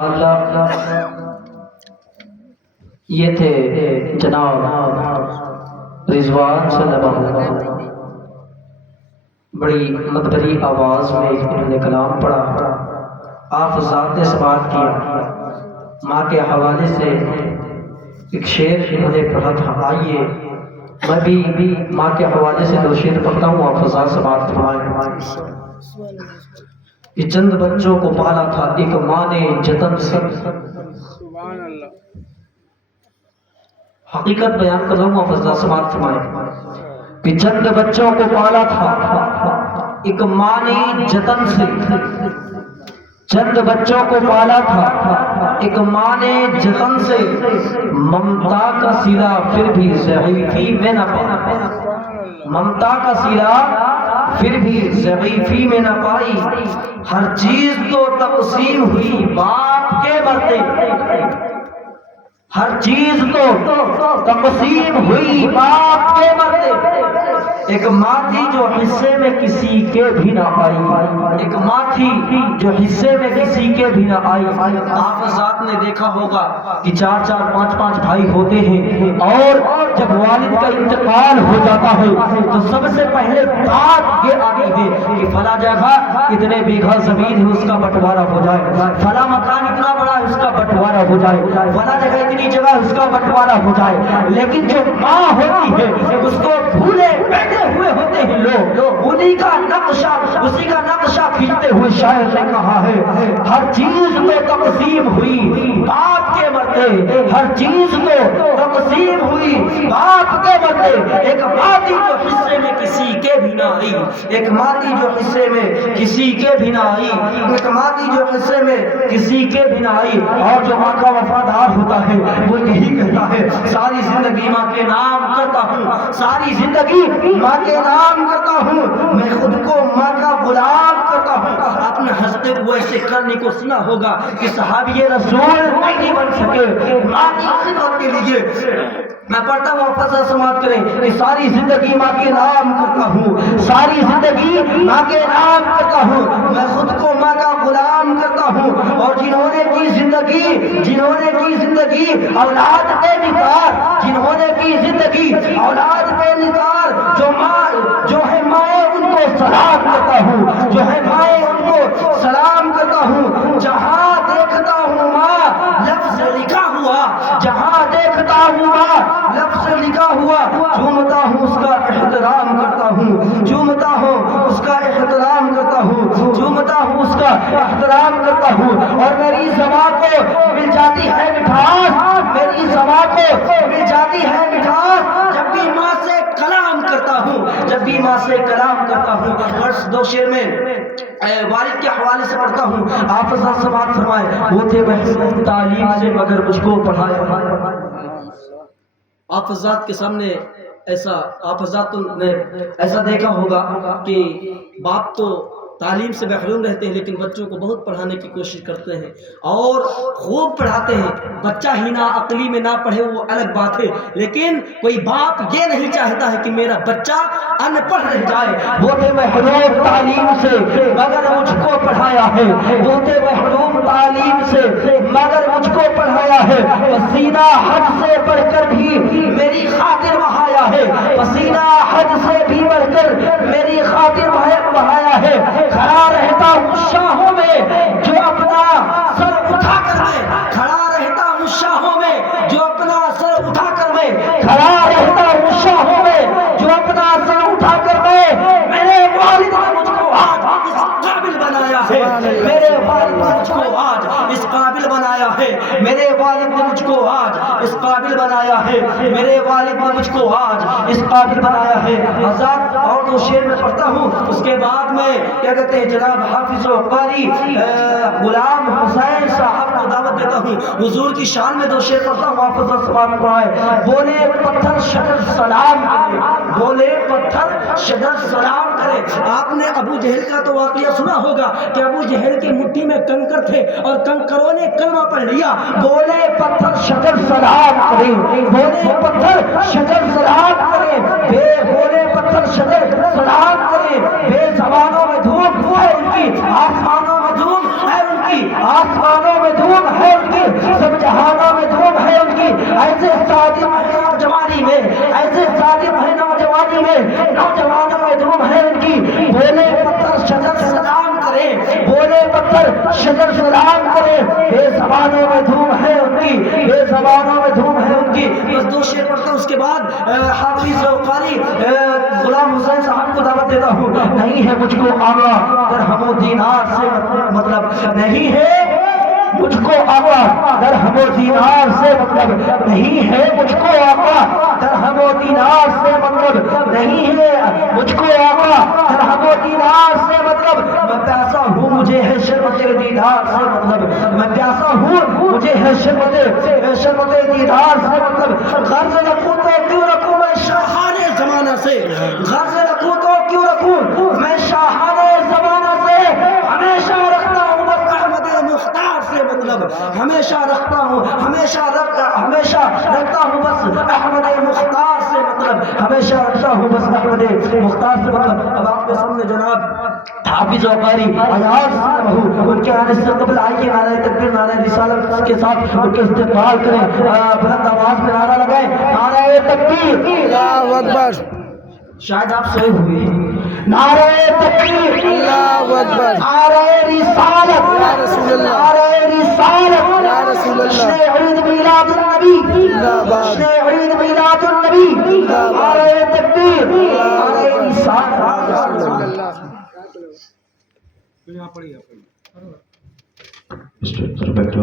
اللہ یہ تھے جناب رضوان صلی اللہ علیہ وسلم، بڑی مدبری آواز میں انہوں نے کلام پڑھا۔ آپ ذات نے سماعت کیا، ماں کے حوالے سے ایک شعر انہوں نے پڑھا تھا۔ آئیے میں بھی ماں کے حوالے سے دو شعر پڑھتا ہوں، آپ ذات سماعت فرمائیں۔ کہ چند بچوں کو پالا تھا ایک ماں نے جتن سے، حقیقت بیان کر رہا ہوں، آپ ذات سماعت فرمائیں۔ کہ چند بچوں کو پالا تھا ایک ماں نے جتن سے، چند بچوں کو پالا تھا ایک ماں نے جتن سے، ممتا کا سلا پھر بھی ضعیفی میں نہ پائی، ممتا کا سلا پھر بھی ضعیفی میں نہ پائی، ہر چیز تو تقسیم ہوئی باپ کے مرتے، ہر چیز تو تقسیم ہوئی باپ کے مرتے، ایک ماں تھی جو حصے میں کسی کے بھی نہ آئی، ایک ماں تھی جو حصے میں کسی کے بھی نہ آئی۔ آپ ذات نے دیکھا ہوگا کہ 4 5 بھائی ہوتے ہیں، اور جب والد کا انتقال ہو جاتا ہے تو سب سے پہلے بات یہ آتی ہے کہ فلاں جگہ اتنے بیگھہ زمین ہے اس کا بٹوارا ہو جائے، فلاں مکان اتنا بڑا ہے اس کا بٹوارا ہو جائے، فلاں جگہ اتنی جگہ اس کا بٹوارا ہو جائے۔ لیکن جو ماں ہوتی ہے اس کو بھولے بیٹھے ہوئے ہوتے ہیں لوگ، انہی کا نقشہ، اسی کا نقشہ کھینچتے ہوئے شاعر نے کہا ہے، ہر چیز تو تقسیم ہوئی باپ کے مرتے، ہر چیز تو تقسیم ہوئی باپ کے مرتے، ایک ماں تھی جو حصے میں کسی کے بھی نہ آئی، ایک ماں تھی جو حصے میں کسی کے بھی نہ آئی، ایک ماں تھی جو حصے میں کسی کے بھی نہ آئی۔ اور جو ماں کا وفادار ہوتا ہے وہ یہی کہتا ہے، ساری زندگی ماں کے نام کرتا ہوں، ساری زندگی ماں کے نام کرتا ہوں، میں خود کو ماں کا غلام کرتا ہوں۔ آپ نے حضرت اویس قرنی کو سنا ہوگا کہ صحابی رسول نہیں بن سکے ماں کی خدمت کے لیے۔ میں پڑھتا ہوں، فضل سماعت کریں کہ ساری زندگی ماں کے نام کرتا ہوں، ساری زندگی ماں کے نام کرتا ہوں، میں خود کو ماں کا غلام کرتا ہوں، اور جنہوں نے کی زندگی اولاد پہ نثار، جنہوں نے کی زندگی اولاد پہ نثار، جو ہے مائیں ان کو سلام کرتا ہوں، جو ہے مائیں ان کو سلام کرتا ہوں، جہاں دیکھتا ہوں ماں لفظ لکھا ہوا، جہاں دیکھتا ہوں ماں لفظ لکھا ہوا، جھومتا ہوں اس کا احترام کرتا ہوں، جھومتا ہوں اس کا احترام کرتا ہوں، جھومتا ہوں اس کا احترام کرتا ہوں، اور میری زبان کو مل جاتی ہے مٹھاس، میری زبان کو مل جاتی ہے مٹھاس جب بھی ماں سے کلام کرتا ہوں، جب بھی ماں سے کلام کرتا ہوں۔ اور دو شعر میں والد کے حوالے سے پڑھتا ہوں، آپ ذات سماعت فرمائے، وہ تھے محروم تعلیم سے مگر مجھ کو پڑھایا۔ آپ ذات کے سامنے ایسا، آپ ذات نے ایسا دیکھا ہوگا کہ باپ تو تعلیم سے محروم رہتے ہیں لیکن بچوں کو بہت پڑھانے کی کوشش کرتے ہیں اور خوب پڑھاتے ہیں۔ بچہ ہی نہ عقلی میں نہ پڑھے وہ الگ بات ہے، لیکن کوئی باپ یہ نہیں چاہتا ہے کہ میرا بچہ ان پڑھ رہ جائے۔ وہ تھے محروم تعلیم سے مگر مجھ کو پڑھایا ہے، وہ تھے محروم تعلیم سے مگر مجھ کو پڑھایا ہے، پسینہ حد سے بڑھ کر بھی میری خاطر بہایا ہے، پسینہ حد سے بھی بڑھ کر میری خاطر بہایا ہے، کھڑا رہتا ہوں شاہوں میں جو اپنا سر اٹھا کر میں، کھڑا رہتا ہوں شاہوں میں جو اپنا سر اٹھا کر میں، کھڑا رہتا ہوں شاہوں میں جو اپنا سر اٹھا کر میں، میرے والد نے مجھ کو آج اس قابل بنایا ہے، میرے والد نے مجھ کو آج اس قابل بنایا ہے، میرے والد نے مجھ کو آج اس قابل بنایا ہے، میرے والد نے مجھ کو آج اس قابل بنایا ہے۔ آزاد اور دو شعر میں پڑھتا ہوں، اس کے بعد میں کیا کہتے ہیں جناب حافظ و قاری غلام حسین صاحب کو دعوت دیتا ہوں، حضور کی شان میں دو شعر پڑھتا ہوں، حافظ و سلام پڑھائے۔ بولے پتھر شجر سلام کرے، بولے پتھر شجر سلام کرے۔ آپ نے ابو جہل کا تو واقعہ سنا ہوگا کہ ابو جہل کی مٹھی میں کنکر تھے اور کنکروں نے کلمہ پڑھ لیا، بولے پتھر شجر سلام کرے، بولے پتھر شجر سلام کرے، بولے پتھر شجر سلام کرے، بے زبانوں میں دھوم ہے ان کی، آسمانوں میں دھوم ہے ان کی، آسمانوں میں دھوم بولے پتھر شجر سلام کرے، بولے پتھر شجر سلام کرے، بے زبانوں میں دھوم ہے ان کی، بے زبانوں میں دھوم ہے ان کی۔ بس دو شعر پڑھتا ہوں، اس کے بعد حافظ و قاری غلام حسین صاحب کو دعوت دیتا ہوں۔ نہیں ہے مجھ کو آقا درہم و دینار سے مطلب، نہیں ہے مجھ کو آقا درہم و دینار سے مطلب، نہیں ہے مجھ کو آقا درہم و دینار سے مطلب، نہیں ہے مجھ کو آقا درہم و دینار سے مطلب، میں پیاسا ہوں مجھے ہے شربت دیدار سے مطلب، میں پیاسا ہوں مجھے ہے شربت دیدار سے مطلب، غرض رکھوں تو کیوں رکھوں میں شاہان زمانہ سے، غرض رکھوں تو کیوں رکھوں میں شاہان زمانہ سے، ہمیشہ رکھتا ہوں بس احمد مختار سے مطلب، ہمیشہ رکھتا ہوں، ہمیشہ رکھتا ہوں بس احمد مختار سے مطلب، ہمیشہ رکھتا ہوں بس احمد مختار سے مطلب۔ اب آپ کے سامنے جناب حافظ و قاری ایاز ان کے آنے سے قبل آئیے نعرہ تکبیر نعرہ رسالت کے ساتھ ان کے استقبال کریں، بلند آواز میں نعرہ لگائیں، نعرہ تکبیر اللہ اکبر، شاید آپ سوئے ہوئے ہیں، نعرہ تکبیر اللہ اکبر، نعرہ رسالت یا رسول اللہ، نعرہ رسالت یا رسول اللہ، جشن عید میلاد النبی، زندہ باد، جشن عید میلاد النبی، زندہ باد، نعرہ تکبیر نعرہ یا رسالت۔ رسول اللہ۔ Respect